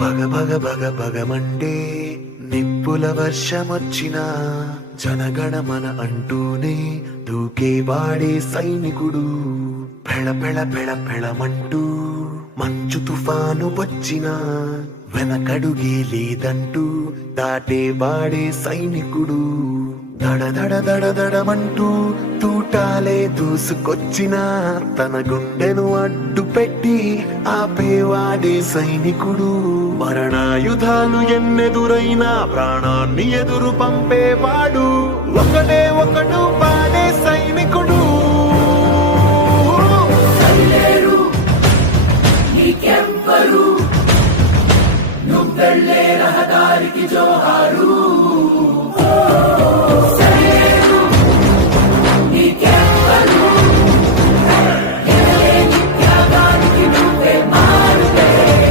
భగ భగ భగ భగమండే నిప్పుల వర్షమొచ్చినా జనగణమన అంటూనే దూకేవాడే సైనికుడు. పెళ పెళ పెళ పెళమంటూ మంచు తుఫాను వచ్చినా వెనకడుగే లేదంటూ దాటేవాడే సైనికుడు. దడ దడ దడ దడమంటూ తూటాలే దూసుకొచ్చినా తన గుండెను అడ్డు పెట్టి ఆపేవాడే సైనికుడు. మరణాయుధాలు ఎన్నెదురైనా ప్రాణాన్ని ఎదురు పంపేవాడు ఒకడే ఒకడు వాడే సైనికుడు. నీకెవ్వరు నువ్వెళ్ళే రహదారికి జోహారు.